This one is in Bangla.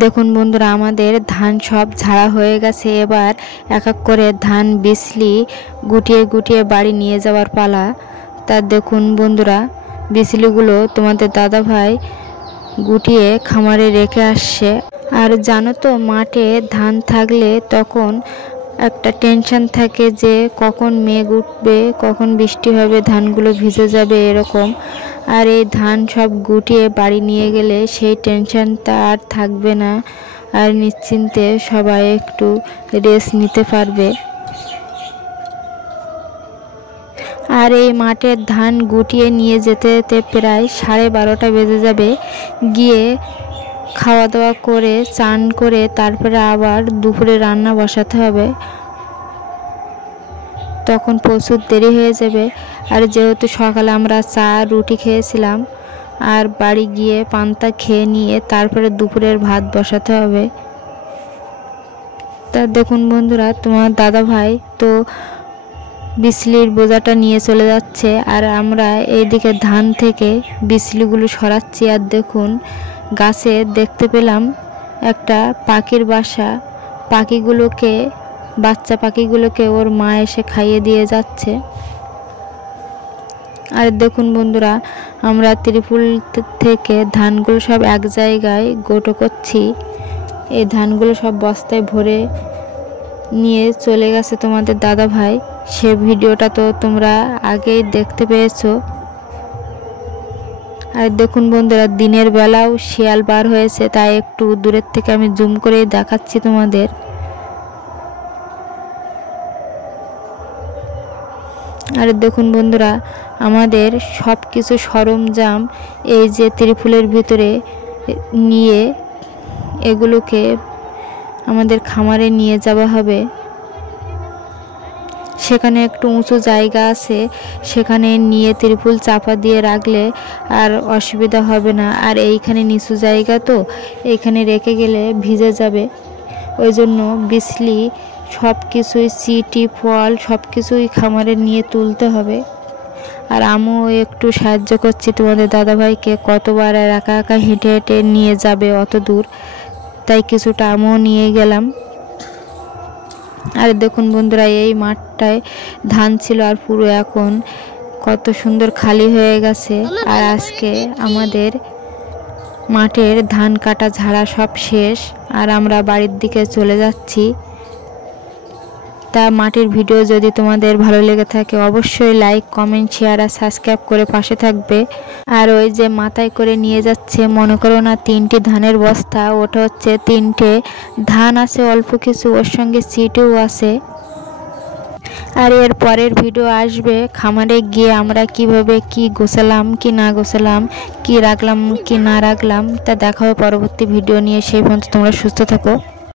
দেখুন বন্ধুরা, আমাদের ধান সব ঝাড়া হয়ে গেছে। এবার এক এক করে ধান বিচলি গুটিয়ে গুটিয়ে বাড়ি নিয়ে যাওয়ার পালা। তা দেখুন বন্ধুরা, বিচলিগুলো তোমাদের দাদা ভাই গুটিয়ে খামারে রেখে আসছে। আর জানো তো, মাঠে ধান থাকলে তখন একটা টেনশন থাকে যে কখন মেঘ উঠবে, কখন বৃষ্টি হবে, ধানগুলো ভিজে যাবে এরকম। আর এই ধান সব গুটিয়ে বাড়ি নিয়ে গেলে সেই টেনশনটা আর থাকবে না, আর নিশ্চিন্তে সবাই একটু রেস্ট নিতে পারবে। আর এই মাঠের ধান গুটিয়ে নিয়ে যেতে যেতে প্রায় 12:30 বেজে যাবে। গিয়ে খাওয়া দাওয়া করে চান করে তারপরে আবার দুপুরে রান্না বসাতে হবে, তখন প্রচুর দেরি হয়ে যাবে। আর যেহেতু সকালে আমরা চা রুটি খেয়েছিলাম, আর বাড়ি গিয়ে পান্তা খেয়ে নিয়ে তারপরে দুপুরের ভাত বসাতে হবে। তা দেখুন বন্ধুরা, তোমার দাদা ভাই তো বিচলির বোঝাটা নিয়ে চলে যাচ্ছে, আর আমরা এইদিকে ধান থেকে বিচলিগুলো সরাচ্ছি। আর দেখুন, গাছে দেখতে পেলাম একটা পাখির বাসা। বাচ্চা পাখিগুলোকে ওর মা এসে খাইয়ে দিয়ে যাচ্ছে। আর দেখুন বন্ধুরা, আমরা ত্রিপুল থেকে ধানগুলো সব এক জায়গায় গোটো করছি। এই ধানগুলো সব বস্তায় ভরে নিয়ে চলে গেছে তোমাদের দাদা ভাই। সে ভিডিওটা তো তোমরা আগেই দেখতে পেয়েছো। আর দেখুন বন্ধুরা, দিনের বেলাও শিয়াল বার হয়েছে, তাই একটু দূরের থেকে আমি জুম করে দেখাচ্ছি তোমাদের। আর দেখুন বন্ধুরা, আমাদের সব কিছু সরঞ্জাম এই যে ত্রিফুলের ভিতরে নিয়ে এগুলোকে আমাদের খামারে নিয়ে যাওয়া হবে। সেখানে একটু উঁচু জায়গা আছে, সেখানে নিয়ে ত্রিফুল চাপা দিয়ে রাখলে আর অসুবিধা হবে না। আর এইখানে নিচু জায়গা তো, এইখানে রেখে গেলে ভিজে যাবে। ওই জন্য বিচলি সব কিছুই, সিটি ফল সব কিছুই খামারে নিয়ে তুলতে হবে। আর আমিও একটু সাহায্য করছি তোমাদের দাদাভাইকে। কতবার আর একা একা হেঁটে হেঁটে নিয়ে যাবে অত দূর, তাই কিছুটা আমিও নিয়ে গেলাম। আর দেখুন বন্ধুরা, এই মাঠটায় ধান ছিল আর পুরো এখন কত সুন্দর খালি হয়ে গেছে। আর আজকে আমাদের মাঠের ধান কাটা ঝাড়া সব শেষ, আর আমরা বাড়ির দিকে চলে যাচ্ছি। তা মাটির ভিডিও যদি তোমাদের ভালো লেগে থাকে অবশ্যই লাইক, কমেন্ট, শেয়ার আর সাবস্ক্রাইব করে পাশে থাকবে। আর ওই যে মাথায় করে নিয়ে যাচ্ছে, মনে করো না 3টি ধানের বস্তা, ওটা হচ্ছে 3টে ধান আছে অল্প কিছু, ওর সঙ্গে সিটও আছে। আর এর পরের ভিডিও আসবে খামারে গিয়ে আমরা কিভাবে কি গোছালাম কি না গোছালাম, কি রাখলাম কি না রাখলাম, তা দেখা হবে পরবর্তী ভিডিও নিয়ে। সেই পর্যন্ত তোমরা সুস্থ থাকো।